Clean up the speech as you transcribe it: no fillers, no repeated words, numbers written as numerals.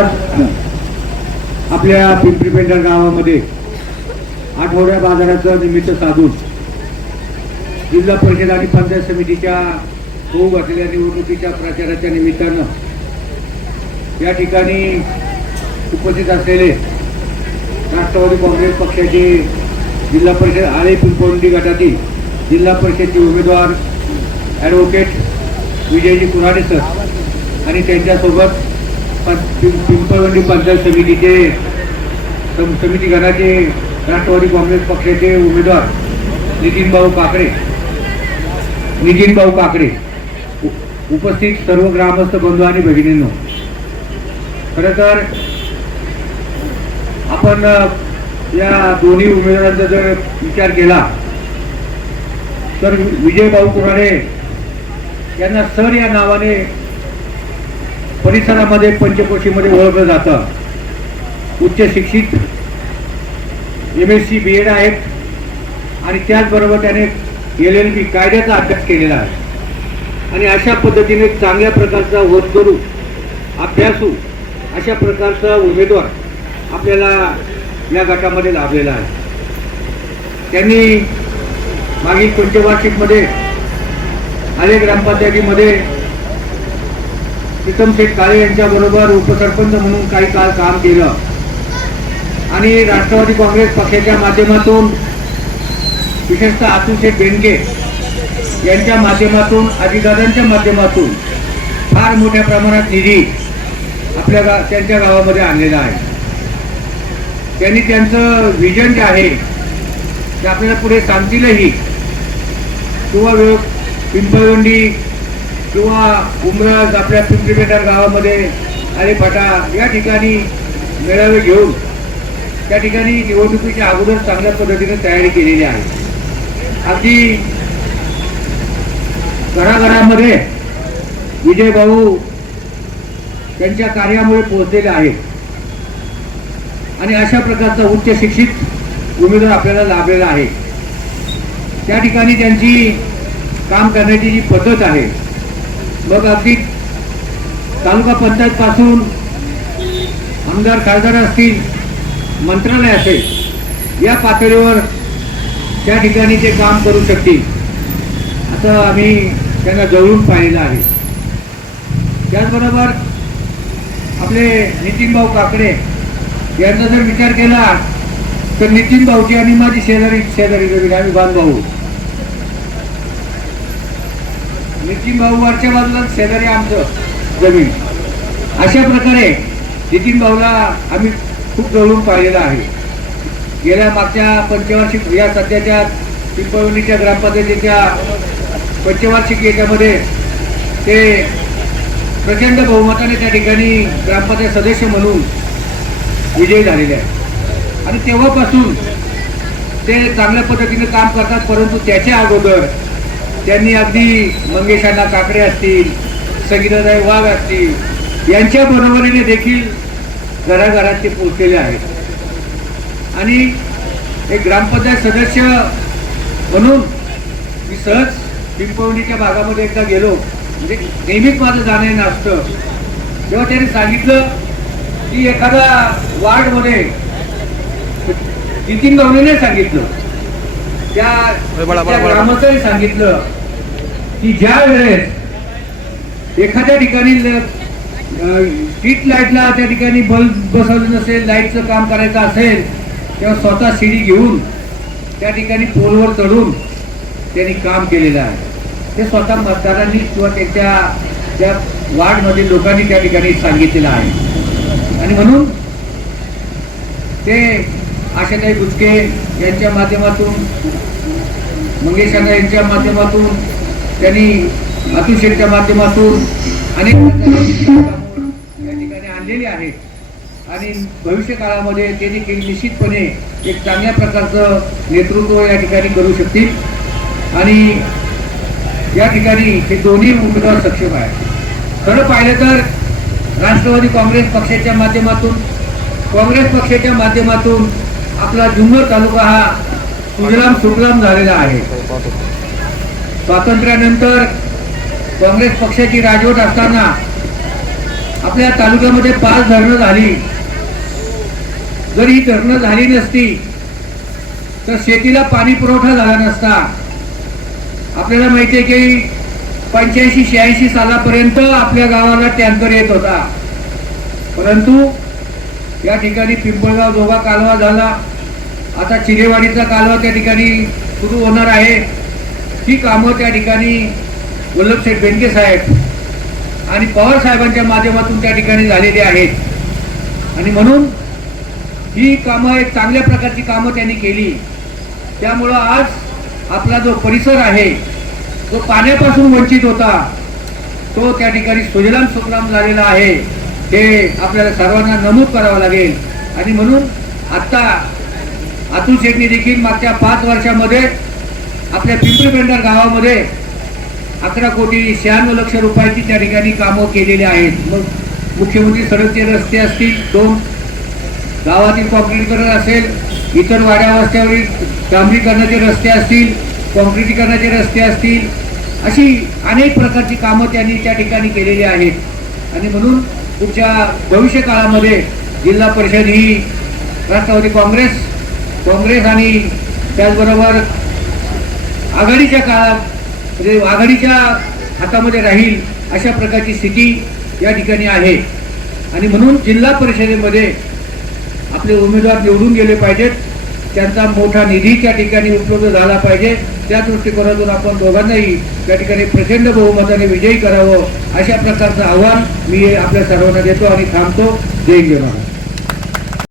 आज आपल्या पिंपरी पेंढार गावामध्ये आठवड्या बाजाराचं निमित्त साधून जिल्हा परिषद आणि पंचायत समितीच्या होऊ घातलेल्या निवडणुकीच्या प्रचाराच्या निमित्तानं या ठिकाणी उपस्थित असलेले राष्ट्रवादी काँग्रेस पक्षाचे जिल्हा परिषद आळे पिंपळवंडी गटातील जिल्हा परिषदचे उमेदवार ॲडव्होकेट विजयजी कुऱ्हाडे सर आणि त्यांच्यासोबत पिंपळवंडी पंचायत समिती गटाचे राष्ट्रवादी काँग्रेस पक्षाचे उमेदवार नितीन भाऊ काकडे उपस्थित सर्व ग्रामस्थ बंधू आणि भगिनींनो, खरं तर आपण या दोन्ही उमेदवारांचा जर विचार केला तर विजय भाऊ कुऱ्हाडे यांना सर या नावाने परिसरामध्ये पंचकोशीमध्ये ओळखलं जातं. उच्च शिक्षित MSc BEd आहेत आणि त्याचबरोबर त्याने LLB कायद्याचा अभ्यास केलेला आहे आणि अशा पद्धतीने चांगल्या प्रकारचा होतकरू अभ्यासू अशा प्रकारचा उमेदवार आपल्याला या गटामध्ये लाभलेला आहे. त्यांनी मागील पंचवार्षिकमध्ये आले ग्रामपंचायतीमध्ये प्रीतम शेठ काळे यांच्याबरोबर उपसरपंच म्हणून काही काळ काम केलं आणि राष्ट्रवादी काँग्रेस पक्षाच्या माध्यमातून विशेषतः अतुल शेठ बेनके यांच्या माध्यमातून अजितदादांच्या माध्यमातून फार मोठ्या प्रमाणात निधी आपल्या त्यांच्या गावामध्ये आणलेला आहे. त्यांनी त्यांचं विजन जे आहे ते आपल्याला पुढे सांगतीलही किंवा पिंपळवंडी किंवा उमरज आपल्या पिंपरी पेंढार गावामध्ये आलेफाटा या ठिकाणी मेळावे घेऊन त्या ठिकाणी निवडणुकीच्या अगोदर चांगल्या पद्धतीने तयारी केलेली आहे. अगदी घराघरामध्ये विजय भाऊ त्यांच्या कार्यामुळे पोहोचलेले आहेत आणि अशा प्रकारचा उच्च शिक्षित उमेदवार आपल्याला लाभलेला आहे. त्या ठिकाणी त्यांची काम करण्याची जी पद्धत आहे मग अगदी तालुका पंचायत पासून आमदार खासदार असतील, मंत्रालय असेल, या पातळीवर त्या ठिकाणी ते काम करू शकतील असं आम्ही त्यांना जवळून पाहिलेलं आहे. त्याचबरोबर आपले नितीन भाऊ काकडे यांचा जर विचार केला तर नितीन भाऊची आणि माझी शेजारी जमीन आम्ही बांधभाऊ. नितीन भाऊ वरच्या बाजूला शेजारी आमचं जमीन. अशा प्रकारे नितीन भाऊला आम्ही खूप जवळून पाहिलेलं आहे. गेल्या मागच्या पंचवार्षिक या सध्याच्या पिंपळवंडीच्या ग्रामपंचायतीच्या पंचवार्षिक याच्यामध्ये ते प्रचंड बहुमताने त्या ठिकाणी ग्रामपंचायत सदस्य म्हणून विजयी झालेले आहे आणि तेव्हापासून ते चांगल्या पद्धतीने काम करतात. परंतु त्याच्या अगोदर त्यांनी अगदी मंगेश अण्णा काकडे असतील, संगीताताई वाघ असतील यांच्या बरोबरीने देखील घराघरात ते पोहोचलेले आहेत आणि एक ग्रामपंचायत सदस्य म्हणून मी सहज पिंपळवंडीच्या भागामध्ये एकदा गेलो, म्हणजे नेहमीच माझं जाणं येणं असतं. तेव्हा त्यांनी सांगितलं की एखादा वार्डमध्ये नितीन भाऊने सांगितलं, त्या ग्रामस्थांनी सांगितलं की ज्या वेळेस एखाद्या ठिकाणी स्ट्रीट लाईटला त्या ठिकाणी बल्ब बसवलं नसेल, लाईटचं काम करायचं असेल तेव्हा स्वतः शिडी घेऊन त्या ठिकाणी पोलवर चढून त्यांनी काम केलेलं आहे. ते स्वतः मतदारांनी किंवा त्यांच्या त्या वार्डमधील लोकांनी त्या ठिकाणी सांगितलेलं आहे आणि म्हणून ते आशाताई बुचके यांच्या माध्यमातून, मंगेश अण्णा यांच्या माध्यमातून, त्यांनी अतुल शेठच्या माध्यमातून अनेक या ठिकाणी आणलेले आहेत आणि भविष्य काळामध्ये ते देखील निश्चितपणे एक चांगल्या प्रकारचं नेतृत्व या ठिकाणी करू शकतील आणि या ठिकाणी हे दोन्ही उमेदवार सक्षम आहेत. खरं पाहिलं तर राष्ट्रवादी काँग्रेस पक्षाच्या माध्यमातून आपला जुन्नर तालुका हा सुजलाम झालेला आहे. स्वातंत्र्यानंतर काँग्रेस पक्षाची राजवट असताना आपल्या तालुक्यामध्ये 5 धरणं झाली. जर ही धरणं झाली नसती तर शेतीला पाणी पुरवठा झाला नसता. आपल्याला माहिती आहे की 85-86 सालापर्यंत आपल्या गावाला टँकर येत होता, परंतु या ठिकाणी पिंपळगाव जोगा कालवा झाला, आता चिरेवाडीचा कालवा त्या ठिकाणी सुरू होणार आहे. ही कामं त्या ठिकाणी वल्लभशेठ बेनके साहेब आणि पवार साहेबांच्या माध्यमातून त्या ठिकाणी झालेली आहेत आणि म्हणून ही कामं एक चांगल्या प्रकारची कामं त्यांनी केली. त्यामुळं आज आपला जो परिसर आहे जो पाण्यापासून वंचित होता तो त्या ठिकाणी सुजलाम सुफलाम झालेला आहे, हे आपल्याला सर्वांना नमूद करावं लागेल. आणि म्हणून आता अतुल शेट्टी देखील मागच्या 5 वर्षामध्ये आपल्या पिंपरी पेंढार गावामध्ये 11,96,00,000 रुपयाची त्या ठिकाणी कामं केलेली आहेत. मग मुख्यमंत्री सडकचे रस्ते असतील, 2 गावातील कॉन्क्रीटीकरण असेल, इतर वाड्या वस्त्यावरील डांबरीकरणाचे रस्ते असतील, कॉन्क्रीटीकरणाचे रस्ते असतील, अशी अनेक प्रकारची कामं त्यांनी त्या ठिकाणी केलेली आहेत. आणि म्हणून पुढच्या भविष्य काळामध्ये जिल्हा परिषद ही राष्ट्रवादी काँग्रेस आणि त्याचबरोबर आघाडीच्या काळात म्हणजे आघाडीच्या हातामध्ये राहील अशा प्रकारची स्थिती या ठिकाणी आहे. आणि म्हणून जिल्हा परिषदेमध्ये आपले उमेदवार निवडून गेले पाहिजेत, त्यांचा मोठा निधी त्या ठिकाणी उपलब्ध झाला पाहिजे. त्या दृष्टिकोनातून आपण दोघांनाही त्या ठिकाणी प्रचंड बहुमताने विजयी करावं अशा प्रकारचं आव्हान मी आपल्या सर्वांना देतो आणि थांबतो. जय हिंद.